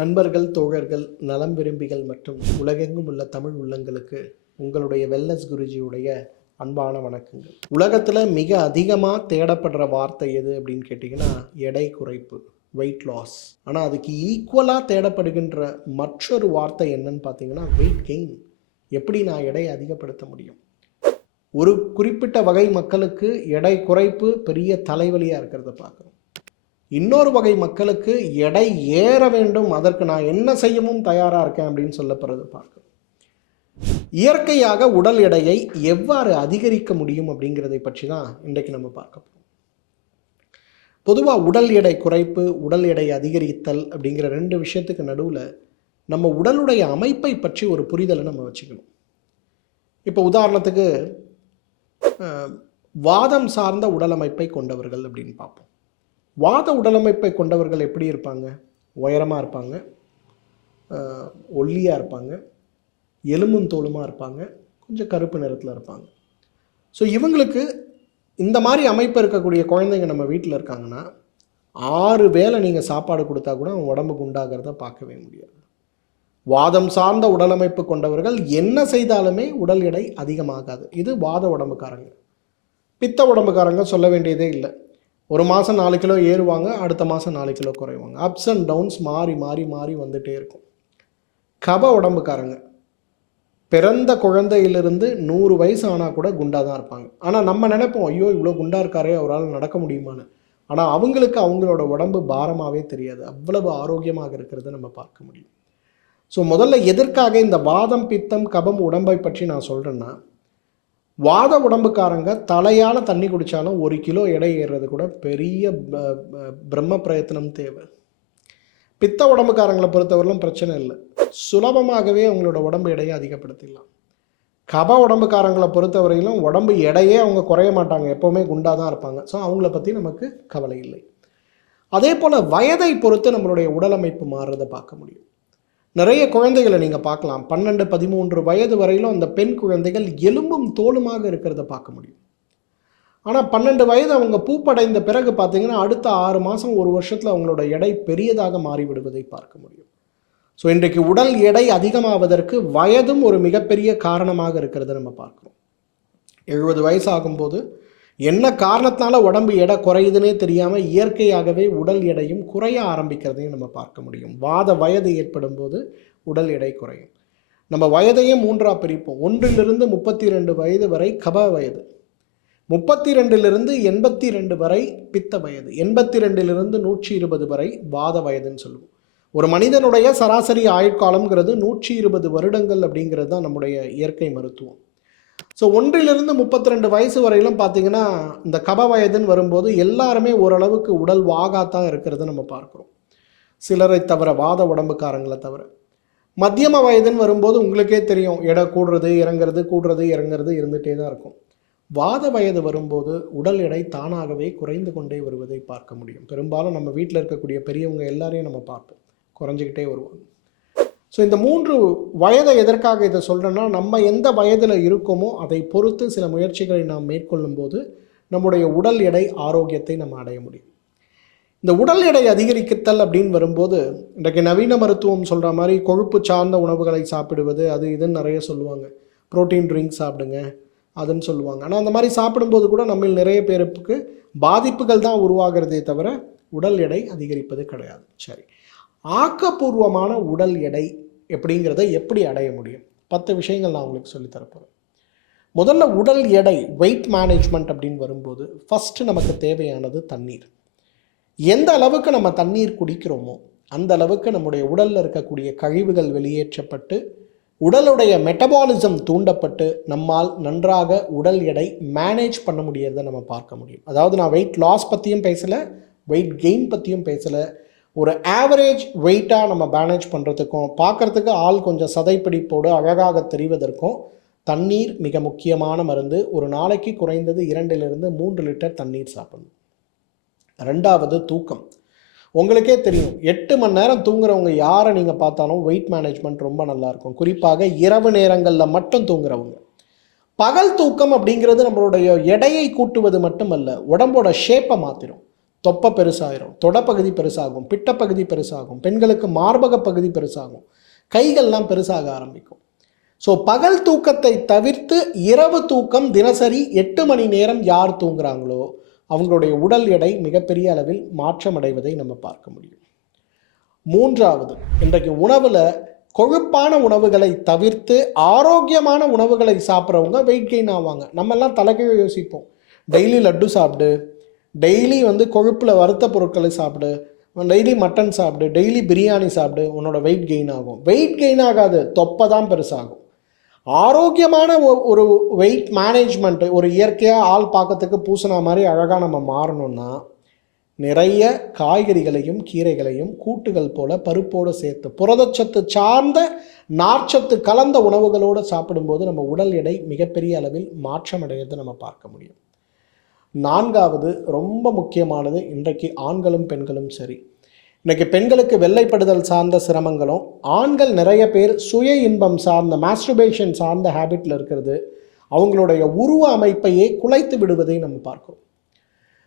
நண்பர்கள் தோழர்கள் நலம் விரும்பிகள் மற்றும் உலகெங்கும் உள்ள தமிழ் உள்ளங்களுக்கு உங்களுடைய வெல்னஸ் குருஜியுடைய அன்பான வணக்கங்கள். உலகத்தில் மிக அதிகமாக தேடப்படுற வார்த்தை எது அப்படின்னு கேட்டிங்கன்னா எடை குறைப்பு வெயிட் லாஸ் ஆனால் அதுக்கு ஈக்குவலாக தேடப்படுகின்ற மற்றொரு வார்த்தை என்னன்னு பார்த்தீங்கன்னா வெயிட் கெயின் எப்படி நான் எடையை அதிகப்படுத்த முடியும்? ஒரு குறிப்பிட்ட வகை மக்களுக்கு எடை குறைப்பு பெரிய தலைவலியாக இருக்கிறத பார்க்குறோம். இன்னொரு வகை மக்களுக்கு எடை ஏற வேண்டும் அதற்கு நான் என்ன செய்யவும் தயாராக இருக்கேன் அப்படின்னு சொல்லப்படுறது பார்க்க இயற்கையாக உடல் எடையை எவ்வாறு அதிகரிக்க முடியும் அப்படிங்கிறதை பற்றி தான் இன்றைக்கு நம்ம பார்க்க போகிறோம் பொதுவாக உடல் எடை குறைப்பு உடல் எடை அதிகரித்தல் அப்படிங்கிற ரெண்டு விஷயத்துக்கு நடுவில் நம்ம உடலுடைய அமைப்பை பற்றி ஒரு புரிதலை நம்ம வச்சுக்கணும். இப்போ உதாரணத்துக்கு வாதம் சார்ந்த உடலமைப்பை கொண்டவர்கள் அப்படின்னு பார்ப்போம். வாத உடலமைப்பை கொண்டவர்கள் எப்படி இருப்பாங்க? உயரமாக இருப்பாங்க. ஒல்லியாக இருப்பாங்க. எலும்பும் தோலுமாக இருப்பாங்க. கொஞ்சம் கருப்பு நிறத்தில் இருப்பாங்க. ஸோ இவங்களுக்கு இந்த மாதிரி அமைப்பு இருக்கக்கூடிய குழந்தைங்க நம்ம வீட்டில் இருக்காங்கன்னா ஆறு வேளை நீங்கள் சாப்பாடு கொடுத்தா கூட அவங்க உடம்பு குண்டாகிறத பார்க்கவே முடியாது. வாதம் சார்ந்த உடலமைப்பு கொண்டவர்கள் என்ன செய்தாலுமே உடல் எடை அதிகமாகாது. இது வாத உடம்புக்காரங்க. பித்த உடம்புக்காரங்க சொல்ல வேண்டியதே இல்லை. ஒரு மாதம் நாலு கிலோ ஏறுவாங்க அடுத்த மாதம் நாலு கிலோ குறைவாங்க. அப்ஸ் அண்ட் டவுன்ஸ் மாறி மாறி மாறி வந்துகிட்டே இருக்கும். கப உடம்புக்காரங்க. பிறந்த குழந்தையிலிருந்து நூறு வயசு ஆனால் கூட குண்டாக தான் இருப்பாங்க. ஆனால் நம்ம நினைப்போம் ஐயோ இவ்வளோ குண்டாக இருக்காரே அவரால் நடக்க முடியுமான்னு. ஆனால் அவங்களுக்கு அவங்களோட உடம்பு பாரமாகவே தெரியாது. அவ்வளவு ஆரோக்கியமாக இருக்கிறத நம்ம பார்க்க முடியும். ஸோ முதல்ல எதற்காக இந்த வாதம் பித்தம் கபம் உடம்பை பற்றி நான் சொல்கிறேன்னா வாத உடம்புக்காரங்க தலையால் தண்ணி குடித்தாலும் ஒரு கிலோ எடை ஏறுறது கூட பெரிய பிரம்ம பிரயத்தனம் தேவை. பித்த உடம்புக்காரங்களை பொறுத்தவரையிலும் பிரச்சனை இல்லை. சுலபமாகவே அவங்களோட உடம்பு எடையை அதிகப்படுத்திடலாம். கப உடம்புக்காரங்களை பொறுத்தவரையிலும் உடம்பு எடையே அவங்க குறைய மாட்டாங்க. எப்போவுமே குண்டாக தான் இருப்பாங்க. ஸோ அவங்கள பற்றி நமக்கு கவலை இல்லை. அதே போல் வயதை பொறுத்து நம்மளுடைய உடலமைப்பு மாறுறதை பார்க்க முடியும். நிறைய குழந்தைகளை நீங்கள் பார்க்கலாம். பன்னெண்டு பதிமூன்று வயது வரையிலும் அந்த பெண் குழந்தைகள் எலும்பும் தோலுமாக இருக்கிறத பார்க்க முடியும். ஆனால் பன்னெண்டு வயது அவங்க பூப்படைந்த பிறகு பார்த்தீங்கன்னா அடுத்த ஆறு மாதம் ஒரு வருஷத்தில் அவங்களோட எடை பெரியதாக மாறிவிடுவதை பார்க்க முடியும். ஸோ இன்றைக்கு உடல் எடை அதிகமாவதற்கு வயதும் ஒரு மிகப்பெரிய காரணமாக இருக்கிறத நம்ம பார்க்குறோம். எழுபது வயசு ஆகும்போது என்ன காரணத்தினால உடம்பு எடை குறையுதுன்னே தெரியாமல் இயற்கையாகவே உடல் எடையும் குறைய ஆரம்பிக்கிறதையும் நம்ம பார்க்க முடியும். வாத வயது ஏற்படும் போது உடல் எடை குறையும். நம்ம வயதையும் மூன்றாக பிரிப்போம். ஒன்றிலிருந்து முப்பத்தி ரெண்டு வயது வரை கப வயது. முப்பத்தி ரெண்டிலிருந்து எண்பத்தி ரெண்டு வரை பித்த வயது. எண்பத்தி ரெண்டிலிருந்து நூற்றி இருபது வரை வாத வயதுன்னு சொல்லுவோம். ஒரு மனிதனுடைய சராசரி ஆயுட்காலம்ங்கிறது நூற்றி இருபது வருடங்கள் அப்படிங்கிறது தான் நம்முடைய இயற்கை மருத்துவம். ஸோ ஒன்றிலிருந்து முப்பத்தி ரெண்டு வயசு வரையிலும் பார்த்தீங்கன்னா இந்த கப வயதுன்னு வரும்போது எல்லாருமே ஓரளவுக்கு உடல் வாகாத்தான் இருக்கிறத நம்ம பார்க்குறோம். சிலரை தவிர வாத உடம்புக்காரங்களை தவிர. மத்தியம வயதுன்னு வரும்போது உங்களுக்கே தெரியும் எடை கூடுறது இறங்குறது கூடுறது இறங்குறது இருந்துகிட்டே தான் இருக்கும். வாத வயது வரும்போது உடல் எடை தானாகவே குறைந்து கொண்டே வருவதை பார்க்க முடியும். பெரும்பாலும் நம்ம வீட்டில் இருக்கக்கூடிய பெரியவங்க எல்லாரையும் நம்ம பார்ப்போம். குறைஞ்சிக்கிட்டே வருவாங்க. ஸோ இந்த மூன்று வயதை எதற்காக இதை சொல்கிறேன்னா நம்ம எந்த வயதில் இருக்கோமோ அதை பொறுத்து சில முயற்சிகளை நாம் மேற்கொள்ளும் போது நம்முடைய உடல் எடை ஆரோக்கியத்தை நம்ம அடைய முடியும். இந்த உடல் எடை அதிகரிக்கத்தல் அப்படின்னு வரும்போது இன்றைக்கு நவீன மருத்துவம் சொல்கிற மாதிரி கொழுப்பு சார்ந்த உணவுகளை சாப்பிடுவது அது இதுன்னு நிறைய சொல்லுவாங்க. புரோட்டீன் ட்ரிங்க் சாப்பிடுங்க அதுன்னு சொல்லுவாங்க. ஆனால் அந்த மாதிரி சாப்பிடும்போது கூட நம்ம நிறைய பேருக்கு பாதிப்புகள் தான் உருவாகிறதே தவிர உடல் எடை அதிகரிப்பது கிடையாது. சரி. ஆக்கப்பூர்வமான உடல் எடை எப்படிங்கிறத எப்படி அடைய முடியும்? பத்து விஷயங்கள் நான் உங்களுக்கு சொல்லித்தரப்போகிறேன் முதல்ல உடல் எடை வெயிட் மேனேஜ்மெண்ட் அப்படின்னு வரும்போது ஃபஸ்ட்டு நமக்கு தேவையானது தண்ணீர். எந்த அளவுக்கு நம்ம தண்ணீர் குடிக்கிறோமோ அந்த அளவுக்கு நம்முடைய உடலில் இருக்கக்கூடிய கழிவுகள் வெளியேற்றப்பட்டு உடலுடைய மெட்டபாலிசம் தூண்டப்பட்டு நம்மால் நன்றாக உடல் எடை மேனேஜ் பண்ண முடியறதை நம்ம பார்க்க முடியும். அதாவது நான் வெயிட் லாஸ் பற்றியும் பேசலை வெயிட் கெயின் பற்றியும் பேசலை ஒரு ஆவரேஜ் வெயிட்டாக நம்ம மேனேஜ் பண்ணுறதுக்கும் பார்க்குறதுக்கு ஆள் கொஞ்சம் சதைப்பிடிப்போடு அழகாக தெரிவதற்கும் தண்ணீர் மிக முக்கியமான மருந்து. ஒரு நாளைக்கு குறைந்தது இரண்டிலிருந்து மூன்று லிட்டர் தண்ணீர் சாப்பிடணும். ரெண்டாவது தூக்கம். உங்களுக்கே தெரியும் எட்டு மணி நேரம் தூங்குறவங்க யாரை நீங்கள் பார்த்தாலும் வெயிட் மேனேஜ்மெண்ட் ரொம்ப நல்லாயிருக்கும் குறிப்பாக இரவு நேரங்களில் மட்டும் தூங்குறவங்க. பகல் தூக்கம் அப்படிங்கிறது நம்மளுடைய எடையை கூட்டுவது மட்டுமல்ல உடம்போட ஷேப்பை மாற்றிடும் தொப்பை பெருசாயிரும். தொடப்பகுதி பெருசாகும் பிட்டப்பகுதி பெருசாகும் பெண்களுக்கு மார்பக பகுதி பெருசாகும் கைகள்லாம் பெருசாக ஆரம்பிக்கும். ஸோ பகல் தூக்கத்தை தவிர்த்து இரவு தூக்கம் தினசரி எட்டு மணி நேரம் யார் தூங்குறாங்களோ அவங்களுடைய உடல் எடை மிகப்பெரிய அளவில் மாற்றமடைவதை நம்ம பார்க்க முடியும். மூன்றாவது இன்றைக்கு உணவில் கொழுப்பான உணவுகளை தவிர்த்து ஆரோக்கியமான உணவுகளை சாப்பிட்றவங்க வெயிட் கெயின் ஆவாங்க. நம்மெல்லாம் தலைகீழ யோசிப்போம். டெய்லி லட்டு சாப்பிடு டெய்லி வந்து கொழுப்பில் வறுத்த பொருட்களை சாப்பிடு டெய்லி மட்டன் சாப்பிடு டெய்லி பிரியாணி சாப்பிடு உன்னோட வெயிட் கெயின் ஆகும். வெயிட் கெயின் ஆகாது தொப்பை தான் பெருசாகும். ஆரோக்கியமான ஒரு வெயிட் மேனேஜ்மெண்ட்டு ஒரு இயற்கையாக ஆள் பார்க்கறதுக்கு பூசினா மாதிரி அழகாக நம்ம மாறணும்னா நிறைய காய்கறிகளையும் கீரைகளையும் கூட்டுகள் போல பருப்போடு சேர்த்து புரதச்சத்து சார்ந்த நார்ச்சத்து கலந்த உணவுகளோடு சாப்பிடும்போது நம்ம உடல் எடை மிகப்பெரிய அளவில் மாற்றம் நம்ம பார்க்க முடியும். நான்காவது ரொம்ப முக்கியமானது இன்றைக்கு ஆண்களும் பெண்களும் சரி. இன்றைக்கி பெண்களுக்கு வெள்ளைப்படுதல் சார்ந்த சிரமங்களும் ஆண்கள் நிறைய பேர் சுய இன்பம் சார்ந்த மாஸ்டர்பேஷன் சார்ந்த ஹேபிட்டில் இருக்கிறது. அவங்களுடைய உருவ அமைப்பையே குலைத்து விடுவதை நம்ம பார்க்கிறோம்.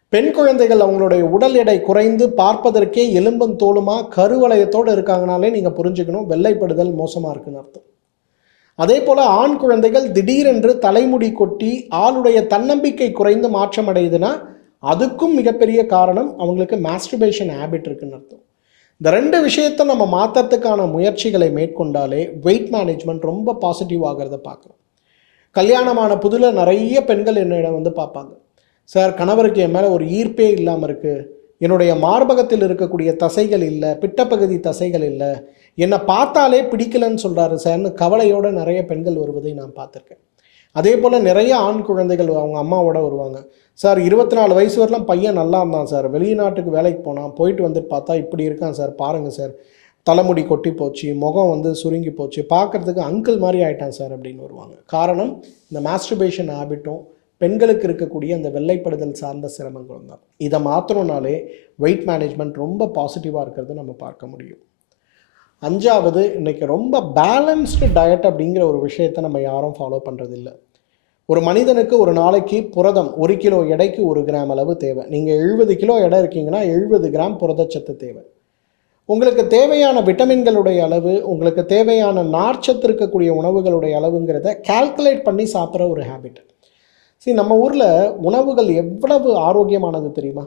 பெண் குழந்தைகள் அவங்களுடைய உடல் எடை குறைந்து பார்ப்பதற்கே எலும்பும் தோலுமா கருவளையத்தோடு இருக்காங்கனாலே நீங்கள் புரிஞ்சுக்கணும் வெள்ளைப்படுதல் மோசமாக இருக்குன்னு அர்த்தம். அதே போல் ஆண் குழந்தைகள் திடீரென்று தலைமுடி கொட்டி ஆளுடைய தன்னம்பிக்கை குறைந்து மாற்றம் அடையுதுன்னா அதுக்கும் மிகப்பெரிய காரணம் அவங்களுக்கு மாஸ்டர்பேஷன் ஹேபிட் இருக்குன்னு அர்த்தம். இந்த ரெண்டு விஷயத்தை நம்ம மாற்றத்துக்கான முயற்சிகளை மேற்கொண்டாலே வெயிட் மேனேஜ்மெண்ட் ரொம்ப பாசிட்டிவ் ஆகிறத பார்க்குறோம். கல்யாணமான புதில் நிறைய பெண்கள் என்னிடம் வந்து பார்ப்பாங்க. சார் கணவருக்கு என் மேலே ஒரு ஈர்ப்பே இல்லாமல் இருக்குது என்னுடைய மார்பகத்தில் இருக்கக்கூடிய தசைகள் இல்லை பிட்டப்பகுதி தசைகள் இல்லை. என்னை பார்த்தாலே பிடிக்கலன்னு சொல்கிறாரு சார்னு கவலையோடு நிறைய பெண்கள் வருவதை நான் பார்த்துருக்கேன். அதே போல் நிறைய ஆண் குழந்தைகள் அவங்க அம்மாவோட வருவாங்க. சார் இருபத்தி நாலு வயசு வரலாம் பையன் நல்லா இருந்தான் சார். வெளிநாட்டுக்கு வேலைக்கு போனான் போயிட்டு வந்துட்டு பார்த்தா இப்படி இருக்கான் சார். பாருங்கள் சார். தலைமுடி கொட்டி போச்சு முகம் வந்து சுருங்கி போச்சு. பார்க்கறதுக்கு அங்கிள் மாதிரி ஆயிட்டான் சார் அப்படின்னு வருவாங்க. காரணம் இந்த மாஸ்டர்பேஷன் ஹேபிட்டும் பெண்களுக்கு இருக்கக்கூடிய அந்த வெள்ளைப்படுதல் சார்ந்த சிரமங்களும் தான். இதை மாற்றணும்னாலே வெயிட் மேனேஜ்மெண்ட் ரொம்ப பாசிட்டிவாக இருக்கிறத நம்ம பார்க்க முடியும். அஞ்சாவது இன்றைக்கி ரொம்ப பேலன்ஸ்டு டயட் அப்படிங்கிற ஒரு விஷயத்தை நம்ம யாரும் ஃபாலோ பண்ணுறதில்ல ஒரு மனிதனுக்கு ஒரு நாளைக்கு புரதம் ஒரு கிலோ எடைக்கு ஒரு கிராம் அளவு தேவை. நீங்கள் எழுபது கிலோ எடை இருக்கீங்கன்னா எழுபது கிராம் புரதச்சத்து தேவை. உங்களுக்கு தேவையான விட்டமின்களுடைய அளவு உங்களுக்கு தேவையான நார்ச்சத்து இருக்கக்கூடிய உணவுகளுடைய அளவுங்கிறத கால்குலேட் பண்ணி சாப்பிட்ற ஒரு ஹேபிட் சரி நம்ம ஊரில் உணவுகள் எவ்வளவு ஆரோக்கியமானது தெரியுமா?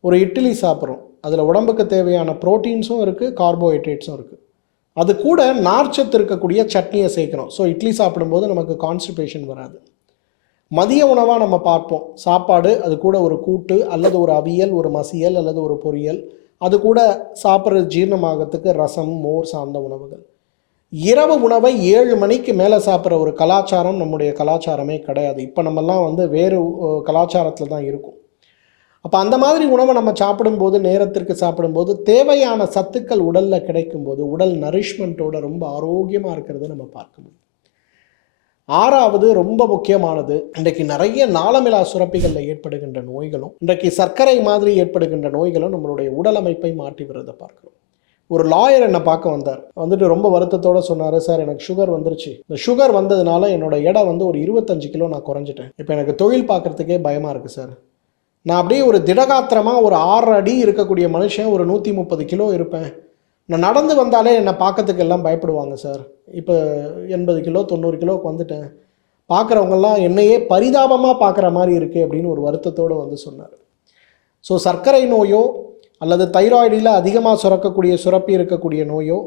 ஒரு இட்லி சாப்பிட்றோம். அதில் உடம்புக்கு தேவையான ப்ரோட்டீன்ஸும் இருக்குது கார்போஹைட்ரேட்ஸும் இருக்குது அது கூட நார்ச்சத்து இருக்கக்கூடிய சட்னியை சேர்க்குறோம். ஸோ இட்லி சாப்பிடும்போது நமக்கு கான்ஸ்டிபேஷன் வராது. மதிய உணவாக நம்ம பார்ப்போம். சாப்பாடு அது கூட ஒரு கூட்டு அல்லது ஒரு அவியல் ஒரு மசியல் அல்லது ஒரு பொரியல். அது கூட சாப்பிட்றது ஜீரணமாகறதுக்கு ரசம் மோர் சார்ந்த உணவுகள். இரவு உணவை ஏழு மணிக்கு மேலே சாப்பிட்ற ஒரு கலாச்சாரம் நம்முடைய கலாச்சாரமே கிடையாது. இப்போ நம்மெல்லாம் வந்து வேறு கலாச்சாரத்தில் தான் இருக்கும். அப்போ அந்த மாதிரி உணவை நம்ம சாப்பிடும்போது நேரத்திற்கு சாப்பிடும்போது தேவையான சத்துக்கள் உடலில் கிடைக்கும்போது உடல் நரிஷ்மெண்ட்டோட ரொம்ப ஆரோக்கியமாக இருக்கிறத நம்ம பார்க்க முடியும். ஆறாவது ரொம்ப முக்கியமானது இன்றைக்கு நிறைய நாளமிலா சுரப்பிகளில் ஏற்படுகின்ற நோய்களும் இன்றைக்கு சர்க்கரை மாதிரி ஏற்படுகின்ற நோய்களும் நம்மளுடைய உடல் அமைப்பை மாற்றி விடுறதை பார்க்கிறோம். ஒரு லாயர் என்னை பார்க்க வந்தார். வந்துட்டு ரொம்ப வருத்தத்தோட சொன்னார் சார் எனக்கு சுகர் வந்துருச்சு. இந்த சுகர் வந்ததுனால என்னோட எடை வந்து ஒரு இருபத்தஞ்சு கிலோ நான் குறைஞ்சிட்டேன். இப்போ எனக்கு தொழில் பார்க்குறதுக்கே பயமாக இருக்குது சார். நான் அப்படியே ஒரு திடகாத்திரமாக ஒரு ஆறு அடி இருக்கக்கூடிய மனுஷன் ஒரு நூற்றி முப்பது கிலோ இருப்பேன். நான் நடந்து வந்தாலே என்னை பார்க்கறதுக்கு எல்லாம் பயப்படுவாங்க சார். இப்போ எண்பது கிலோ தொண்ணூறு கிலோவுக்கு வந்துட்டேன். பார்க்குறவங்கெல்லாம் என்னையே பரிதாபமாக பார்க்குற மாதிரி இருக்குது அப்படின்னு ஒரு வருத்தத்தோடு வந்து சொன்னார். ஸோ சர்க்கரை நோயோ அல்லது தைராய்டில் அதிகமாக சுரக்கக்கூடிய சுரப்பி இருக்கக்கூடிய நோயோ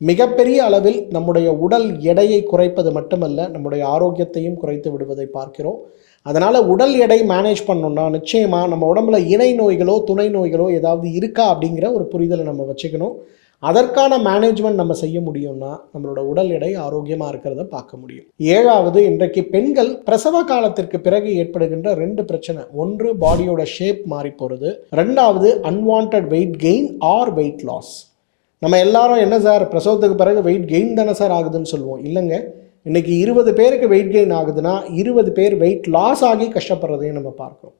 மிகப்பெரிய அளவில் நம்முடைய உடல் எடையை குறைப்பது மட்டுமல்ல நம்முடைய ஆரோக்கியத்தையும் குறைத்து விடுவதை பார்க்கிறோம். அதனால் உடல் எடை மேனேஜ் பண்ணணும்னா நிச்சயமாக நம்ம உடம்புல இணை நோய்களோ துணை நோய்களோ ஏதாவது இருக்கா அப்படிங்கிற ஒரு புரிதலை நம்ம வச்சுக்கணும். அதற்கான மேனேஜ்மெண்ட் நம்ம செய்ய முடியும்னா நம்மளோட உடல் எடை ஆரோக்கியமாக இருக்கிறத பார்க்க முடியும். ஏழாவது இன்றைக்கு பெண்கள் பிரசவ காலத்திற்கு பிறகு ஏற்படுகின்ற ரெண்டு பிரச்சனை. ஒன்று பாடியோட ஷேப் மாறி போகிறது ரெண்டாவது unwanted weight gain or weight loss நம்ம எல்லாரும் என்ன சார் பிரசவத்துக்கு பிறகு வெயிட் கெயின் தானே சார் ஆகுதுன்னு சொல்லுவோம். இல்லைங்க. இன்னைக்கு இருபது பேருக்கு வெயிட் கெயின் ஆகுதுன்னா இருபது பேர் வெயிட் லாஸ் ஆகி கஷ்டப்படுறதையும் நம்ம பார்க்குறோம்.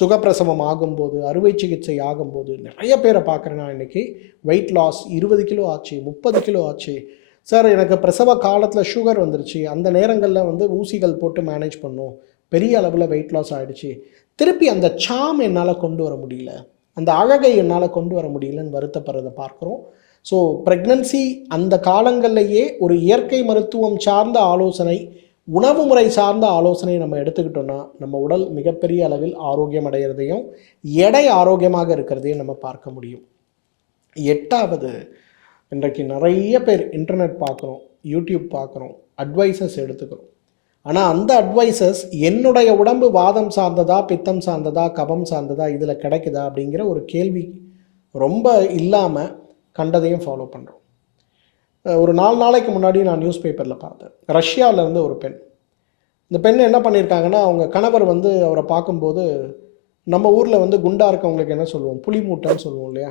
சுகப்பிரசவம் ஆகும்போது அறுவை சிகிச்சை ஆகும்போது நிறைய பேரை பார்க்குறேன் நான் இன்னைக்கு. வெயிட் லாஸ் இருபது கிலோ ஆச்சு முப்பது கிலோ ஆச்சு. சார் எனக்கு பிரசவ காலத்தில் சுகர் வந்துருச்சு. அந்த நேரங்களில் வந்து ஊசிகள் போட்டு மேனேஜ் பண்ணோம். பெரிய அளவில் வெயிட் லாஸ் ஆகிடுச்சு திருப்பி அந்த சாம் என்னால் கொண்டு வர முடியல. அந்த அழகை என்னால் கொண்டு வர முடியலன்னு வருத்தப்படுறதை பார்க்குறோம். ஸோ ப்ரெக்னன்சி அந்த காலங்கள்லேயே ஒரு இயற்கை மருத்துவம் சார்ந்த ஆலோசனை உணவு முறை சார்ந்த ஆலோசனை நம்ம எடுத்துக்கிட்டோம்னா நம்ம உடல் மிகப்பெரிய அளவில் ஆரோக்கியம் அடைகிறதையும் எடை ஆரோக்கியமாக இருக்கிறதையும் நம்ம பார்க்க முடியும். எட்டாவது இன்றைக்கு நிறைய பேர் இன்டர்நெட் பார்க்குறோம் யூடியூப் பார்க்குறோம் அட்வைசஸ் எடுத்துக்கிறோம். ஆனால் அந்த அட்வைசஸ் என்னுடைய உடம்பு வாதம் சார்ந்ததா பித்தம் சார்ந்ததா கபம் சார்ந்ததா இதில் கிடைக்குதா அப்படிங்கிற ஒரு கேள்வி ரொம்ப இல்லாமல் கண்டதையும் ஃபாலோ பண்ணுறோம் ஒரு நாலு நாளைக்கு முன்னாடி நான் நியூஸ் பேப்பரில் பார்த்தேன். ரஷ்யாவிலேருந்து ஒரு பெண். இந்த பெண் என்ன பண்ணியிருக்காங்கன்னா அவங்க கணவர் வந்து அவரை பார்க்கும்போது நம்ம ஊரில் வந்து குண்டா இருக்கவங்களுக்கு என்ன சொல்லுவோம்? புலி மூட்டைன்னு சொல்லுவோம் இல்லையா?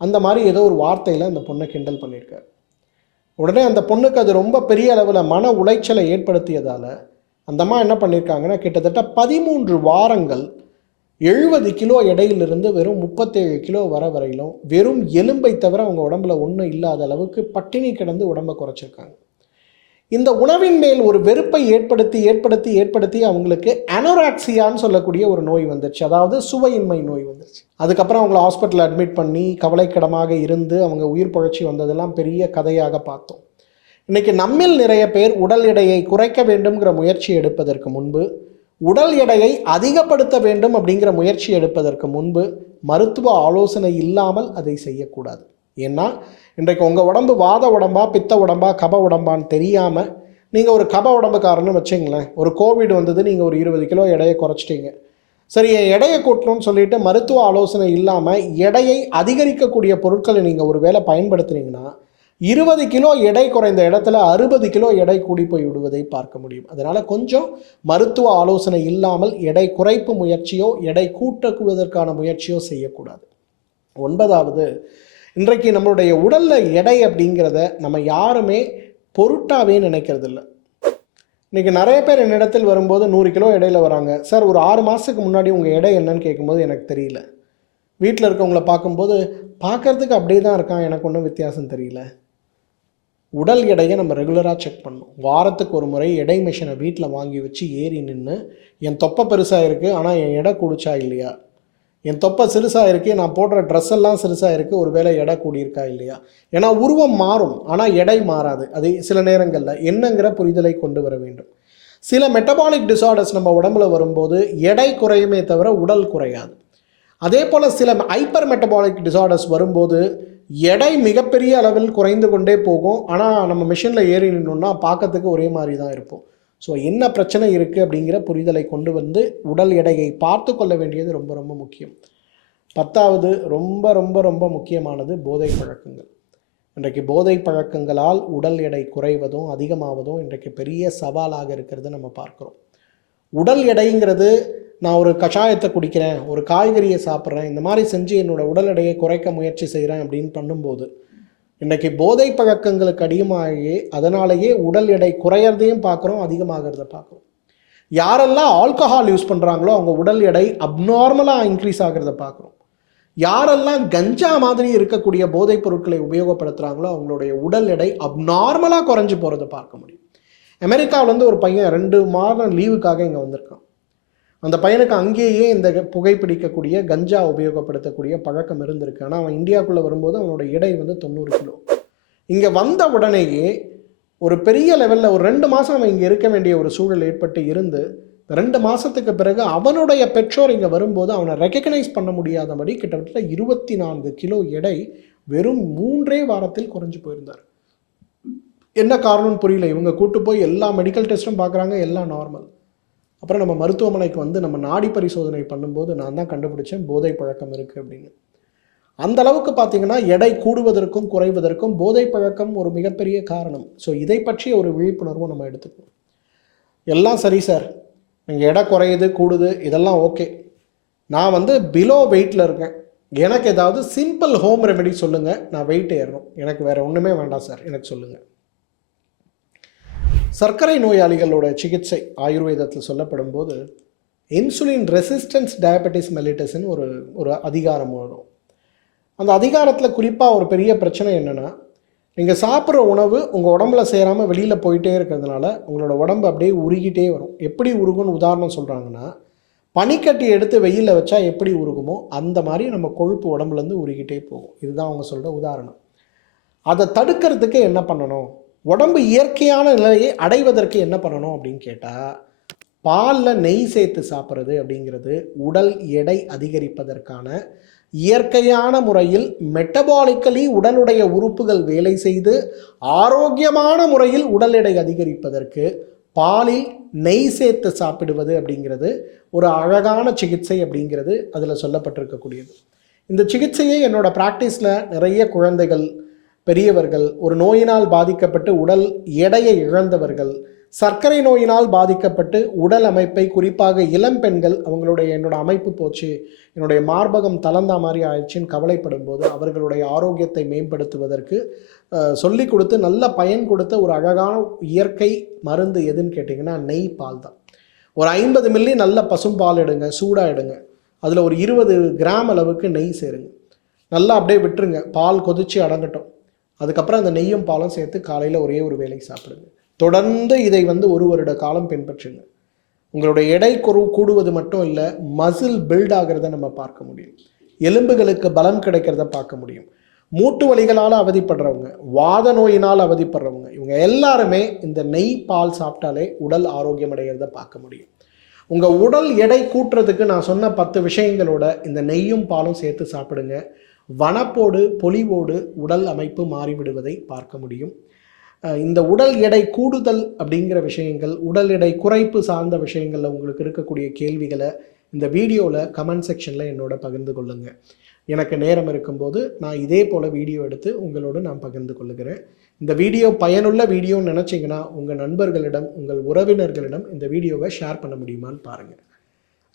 அந்த மாதிரி ஏதோ ஒரு வார்த்தையில் அந்த பொண்ணை கிண்டல் பண்ணியிருக்காரு உடனே அந்த பொண்ணுக்கு அது ரொம்ப பெரிய அளவில் மன உளைச்சலை ஏற்படுத்தியதால் அந்த அம்மா என்ன பண்ணியிருக்காங்கன்னா கிட்டத்தட்ட பதிமூன்று வாரங்கள் எழுபது கிலோ எடையிலிருந்து வெறும் முப்பத்தேழு கிலோ வர வரையிலும் வெறும் எலும்பை தவிர அவங்க உடம்புல ஒன்றும் இல்லாத அளவுக்கு பட்டினி கிடந்து உடம்பை குறைச்சிருக்காங்க. இந்த உணவின் மேல் ஒரு வெறுப்பை ஏற்படுத்தி ஏற்படுத்தி ஏற்படுத்தி அவங்களுக்கு அனோராக்சியான்னு சொல்லக்கூடிய ஒரு நோய் வந்துருச்சு. அதாவது சுவையின்மை நோய் வந்துருச்சு. அதுக்கப்புறம் அவங்கள ஹாஸ்பிட்டலில் அட்மிட் பண்ணி கவலைக்கிடமாக இருந்து அவங்க உயிர் பழச்சி வந்ததெல்லாம் பெரிய கதையாக பார்த்தோம். இன்னைக்கு நம்மில் நிறைய பேர் உடல் எடையை குறைக்க வேண்டுங்கிற முயற்சி எடுப்பதற்கு முன்பு உடல் எடையை அதிகப்படுத்த வேண்டும் அப்படிங்கிற முயற்சி எடுப்பதற்கு முன்பு மருத்துவ ஆலோசனை இல்லாமல் அதை செய்யக்கூடாது. ஏன்னா இன்றைக்கு உங்கள் உடம்பு வாத உடம்பா பித்த உடம்பா கப உடம்பான்னு தெரியாமல் நீங்கள் ஒரு கப உடம்புக்காரன்னு வச்சுங்களேன் ஒரு கோவிட் வந்தது நீங்கள் ஒரு இருபது கிலோ எடையை குறைச்சிட்டீங்க. சரி என் எடையை கூட்டணும்னு சொல்லிட்டு மருத்துவ ஆலோசனை இல்லாமல் எடையை அதிகரிக்கக்கூடிய பொருட்களை நீங்கள் ஒரு வேளை பயன்படுத்துனீங்கன்னா இருபது கிலோ எடை குறைந்த இடத்துல அறுபது கிலோ எடை கூடி போய் விடுவதை பார்க்க முடியும். அதனால் கொஞ்சம் மருத்துவ ஆலோசனை இல்லாமல் எடை குறைப்பு முயற்சியோ எடை கூட்டக்குவதற்கான முயற்சியோ செய்யக்கூடாது. ஒன்பதாவது இன்றைக்கு நம்மளுடைய உடலில் எடை அப்படிங்கிறத நம்ம யாருமே பொருட்டாவே நினைக்கிறதில்ல. இன்றைக்கி நிறைய பேர் என்னிடத்தில் வரும்போது நூறு கிலோ எடையில் வராங்க. சார் ஒரு ஆறு மாதத்துக்கு முன்னாடி உங்கள் எடை என்னன்னு கேட்கும்போது எனக்கு தெரியல. வீட்டில் இருக்கவங்கள பார்க்கும்போது பார்க்கறதுக்கு அப்படியே தான் இருக்கான். எனக்கு ஒன்றும் வித்தியாசம் தெரியல. உடல் எடையை நம்ம ரெகுலராக செக் பண்ணணும். வாரத்துக்கு ஒரு முறை எடை மிஷினை வீட்டில் வாங்கி வச்சு ஏறி நின்று என் தொப்பை பெருசாக இருக்குது ஆனால் என் எடை கூடிச்சா இல்லையா? என் தொப்பை சிறுசாக இருக்குது நான் போடுற ட்ரெஸ் எல்லாம் சிறுசாக இருக்குது ஒரு வேளை எடை கூடியிருக்கா இல்லையா? ஏன்னா உருவம் மாறும் ஆனால் எடை மாறாது. அது சில நேரங்களில் என்னங்கிற புரிதலை கொண்டு வர வேண்டும். சில மெட்டபாலிக் டிசார்டர்ஸ் நம்ம உடம்புல வரும்போது எடை குறையுமே தவிர உடல் குறையாது. அதே போல் சில ஹைப்பர் மெட்டபாலிக் டிசார்டர்ஸ் வரும்போது எடை மிகப்பெரிய அளவில் குறைந்து கொண்டே போகும். ஆனால் நம்ம மிஷினில் ஏறி நின்னோம்னா பார்க்கறதுக்கு ஒரே மாதிரி தான் இருப்போம். ஸோ என்ன பிரச்சனை இருக்குது அப்படிங்கிற புரிதலை கொண்டு வந்து உடல் எடையை பார்த்து கொள்ள வேண்டியது ரொம்ப ரொம்ப முக்கியம். பத்தாவது ரொம்ப ரொம்ப ரொம்ப முக்கியமானது போதை பழக்கங்கள். இன்றைக்கு போதை பழக்கங்களால் உடல் எடை குறைவதும் அதிகமாவதும் இன்றைக்கு பெரிய சவாலாக இருக்கிறது நம்ம பார்க்குறோம். உடல் எடைங்கிறது நான் ஒரு கஷாயத்தை குடிக்கிறேன் ஒரு காய்கறியை சாப்பிட்றேன் இந்த மாதிரி செஞ்சு என்னோட உடல் எடையை குறைக்க முயற்சி செய்கிறேன் அப்படின்னு பண்ணும்போது இன்றைக்கி போதை பழக்கங்களுக்கு அதிகமாகி அதனாலேயே உடல் எடை குறையிறதையும் பார்க்குறோம் அதிகமாகிறத பார்க்குறோம். யாரெல்லாம் ஆல்கஹால் யூஸ் பண்ணுறாங்களோ அவங்க உடல் எடை அப்நார்மலாக இன்க்ரீஸ் ஆகிறத பார்க்குறோம். யாரெல்லாம் கஞ்சா மாதிரி இருக்கக்கூடிய போதைப் பொருட்களை உபயோகப்படுத்துகிறாங்களோ அவங்களுடைய உடல் எடை அப்நார்மலாக குறைஞ்சி போகிறத பார்க்க முடியும். அமெரிக்காவிலேருந்து ஒரு பையன் ரெண்டு மாதம் லீவுக்காக இங்கே வந்திருக்கான். அந்த பையனுக்கு அங்கேயே இந்த புகைப்பிடிக்கக்கூடிய கஞ்சா உபயோகப்படுத்தக்கூடிய பழக்கம் இருந்திருக்கு. ஆனால் அவன் இந்தியாவுக்குள்ளே வரும்போது அவனோட எடை வந்து தொண்ணூறு கிலோ. இங்கே வந்த உடனேயே ஒரு பெரிய லெவலில் ஒரு ரெண்டு மாதம் அவன் இங்கே இருக்க வேண்டிய ஒரு சூழல் ஏற்பட்டு இருந்து ரெண்டு மாதத்துக்கு பிறகு அவனுடைய பெற்றோர் இங்கே வரும்போது அவனை ரெக்கக்னைஸ் பண்ண முடியாதபடி கிட்டத்தட்ட இருபத்தி நான்கு கிலோ எடை வெறும் மூன்றே வாரத்தில் குறைஞ்சு போயிருந்தார். என்ன காரணம்னு புரியல. இவங்க கூட்டு போய் எல்லா மெடிக்கல் டெஸ்ட்டும் பார்க்குறாங்க எல்லாம் நார்மல் அப்புறம் நம்ம மருத்துவமனைக்கு வந்து நம்ம நாடி பரிசோதனை பண்ணும்போது நான் தான் கண்டுபிடிச்சேன் போதை பழக்கம் இருக்குது அப்படின்னு. அந்த அளவுக்கு பார்த்தீங்கன்னா எடை கூடுவதற்கும் குறைவதற்கும் போதை பழக்கம் ஒரு மிகப்பெரிய காரணம். ஸோ இதை பற்றிய ஒரு விழிப்புணர்வும் நம்ம எடுத்துக்கணும் எல்லாம் சரி சார். நீங்கள் எடை குறையுது கூடுது இதெல்லாம் ஓகே. நான் வந்து பிலோ வெயிட்டில் இருக்கேன். எனக்கு ஏதாவது சிம்பிள் ஹோம் ரெமெடி சொல்லுங்கள் நான் வெயிட் ஏறணும். எனக்கு வேறு ஒன்றுமே வேண்டாம் சார். எனக்கு சொல்லுங்கள் சர்க்கரை நோயாளிகளோட சிகிச்சை ஆயுர்வேதத்தில் சொல்லப்படும் போது இன்சுலின் ரெசிஸ்டன்ஸ் டயபெட்டிஸ் மெலிட்டஸ்ன்னு ஒரு ஒரு அதிகாரம் வரும். அந்த அதிகாரத்தில் குறிப்பாக ஒரு பெரிய பிரச்சனை என்னென்னா நீங்கள் சாப்பிட்ற உணவு உங்கள் உடம்புல சேராமல் வெளியில் போயிட்டே இருக்கிறதுனால உங்களோட உடம்பு அப்படியே உருகிட்டே வரும். எப்படி உருகும்னு உதாரணம் சொல்கிறாங்கன்னா பனிக்கட்டி எடுத்து வெயிலில் வச்சா எப்படி உருகுமோ அந்த மாதிரி நம்ம கொழுப்பு உடம்புலேருந்து உருகிட்டே போகும். இதுதான் அவங்க சொல்கிற உதாரணம். அதை தடுக்கிறதுக்கு என்ன பண்ணணும்? உடம்பு இயற்கையான நிலையை அடைவதற்கு என்ன பண்ணணும் அப்படின்னு கேட்டால் பாலில் நெய் சேர்த்து சாப்பிட்றது அப்படிங்கிறது உடல் எடை அதிகரிப்பதற்கான இயற்கையான முறையில் மெட்டபாலிக்கலி உடலுடைய உறுப்புகள் வேலை செய்து ஆரோக்கியமான முறையில் உடல் எடை அதிகரிப்பதற்கு பாலில் நெய் சேர்த்து சாப்பிடுவது அப்படிங்கிறது ஒரு அழகான சிகிச்சை அப்படிங்கிறது அதில் சொல்லப்பட்டிருக்கக்கூடியது. இந்த சிகிச்சையை என்னோட ப்ராக்டிஸில் நிறைய குழந்தைகள் பெரியவர்கள் ஒரு நோயினால் பாதிக்கப்பட்டு உடல் எடையை இழந்தவர்கள் சர்க்கரை நோயினால் பாதிக்கப்பட்டு உடல் அமைப்பை குறிப்பாக இளம் பெண்கள் அவங்களுடைய என்னோட அமைப்பு போச்சு என்னுடைய மார்பகம் தளர்ந்த மாதிரி ஆயிடுச்சுன்னு கவலைப்படும் போது அவர்களுடைய ஆரோக்கியத்தை மேம்படுத்துவதற்கு சொல்லி கொடுத்து நல்ல பயன் கொடுத்த ஒரு அழகான இயற்கை மருந்து எதுன்னு கேட்டிங்கன்னா நெய் பால் தான். ஒரு ஐம்பது மில்லி நல்ல பசும்பால் எடுங்க சூடாக எடுங்க. அதில் ஒரு இருபது கிராம் அளவுக்கு நெய் சேருங்க. நல்லா அப்படியே விட்டுருங்க. பால் கொதிச்சு அடங்கட்டும். அதுக்கப்புறம் அந்த நெய்யும் பாலும் சேர்த்து காலையில் ஒரே ஒரு வேலை சாப்பிடுங்க. தொடர்ந்து இதை வந்து ஒரு வருட காலம் பின்பற்றுங்க. உங்களுடைய எடை குறு கூடுவது மட்டும் இல்லை மசில் பில்ட் ஆகிறத நம்ம பார்க்க முடியும். எலும்புகளுக்கு பலம் கிடைக்கிறத பார்க்க முடியும். மூட்டு வலிகளால் அவதிப்படுறவங்க வாத நோயினால் அவதிப்படுறவங்க இவங்க எல்லாருமே இந்த நெய் பால் சாப்பிட்டாலே உடல் ஆரோக்கியம் அடைகிறத பார்க்க முடியும். உங்கள் உடல் எடை கூட்டுறதுக்கு நான் சொன்ன பத்து விஷயங்களோட இந்த நெய்யும் பாலும் சேர்த்து சாப்பிடுங்க. வனப்போடு பொலிவோடு உடல் அமைப்பு மாறிவிடுவதை பார்க்க முடியும். இந்த உடல் எடை கூடுதல் அப்படிங்கிற விஷயங்கள் உடல் எடை குறைப்பு சார்ந்த விஷயங்களில் உங்களுக்கு இருக்கக்கூடிய கேள்விகளை இந்த வீடியோவில் கமெண்ட் செக்ஷனில் என்னோட பகிர்ந்து கொள்ளுங்கள் எனக்கு நேரம் இருக்கும்போது நான் இதே போல் வீடியோ எடுத்து உங்களோடு நான் பகிர்ந்து கொள்ளுகிறேன் இந்த வீடியோ பயனுள்ள வீடியோன்னு நினச்சிங்கன்னா உங்கள் நண்பர்களிடம் உங்கள் உறவினர்களிடம் இந்த வீடியோவை ஷேர் பண்ண முடியுமான்னு பாருங்கள்